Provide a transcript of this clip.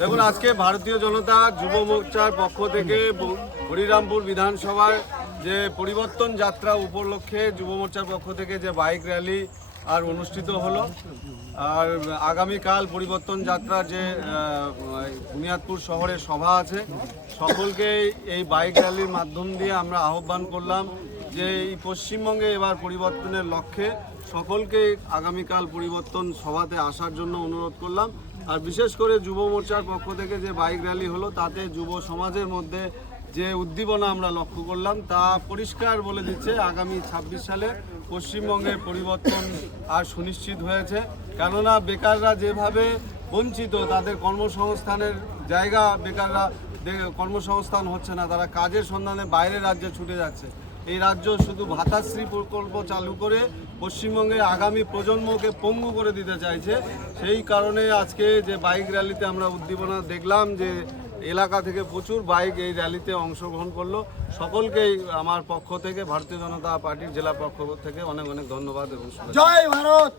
দেখুন, আজকে ভারতীয় জনতা যুব মোর্চার পক্ষ থেকে হরিরামপুর বিধানসভার যে পরিবর্তন যাত্রা উপলক্ষে যুব মোর্চার পক্ষ থেকে যে বাইক র্যালি আর অনুষ্ঠিত হলো। আর আগামীকাল পরিবর্তন যাত্রা যে বুনিয়াদপুর শহরে সভা আছে, সকলকে এই বাইক র্যালির মাধ্যম দিয়ে আমরা আহ্বান করলাম যে এই পশ্চিমবঙ্গে এবার পরিবর্তনের লক্ষ্যে সকলকে আগামীকাল পরিবর্তন সভাতে আসার জন্য অনুরোধ করলাম। আর বিশেষ করে যুব মোর্চার পক্ষ থেকে যে বাইক র্যালি হলো তাতে যুব সমাজের মধ্যে যে উদ্দীপনা আমরা লক্ষ্য করলাম তা পরিষ্কার বলে দিচ্ছে আগামী 26 সালে পশ্চিমবঙ্গের পরিবর্তন আর সুনিশ্চিত হয়েছে। কেননা বেকাররা যেভাবে বঞ্চিত, তাদের কর্মসংস্থানের জায়গা, বেকাররা কর্মসংস্থান হচ্ছে না, তারা কাজের সন্ধানে বাইরের রাজ্যে ছুটে যাচ্ছে। এই রাজ্য শুধু ভাতাশ্রী প্রকল্প চালু করে পশ্চিমবঙ্গে আগামী প্রজন্মকে পঙ্গু করে দিতে চাইছে। সেই কারণে আজকে যে বাইক র্যালিতে আমরা উদ্দীপনা দেখলাম যে এলাকা থেকে প্রচুর বাইক এই র্যালিতে অংশগ্রহণ করলো। সকলকেই আমার পক্ষ থেকে, ভারতীয় জনতা পার্টির জেলা পক্ষ থেকে অনেক অনেক ধন্যবাদ এবং শুভেচ্ছা। জয় ভারত।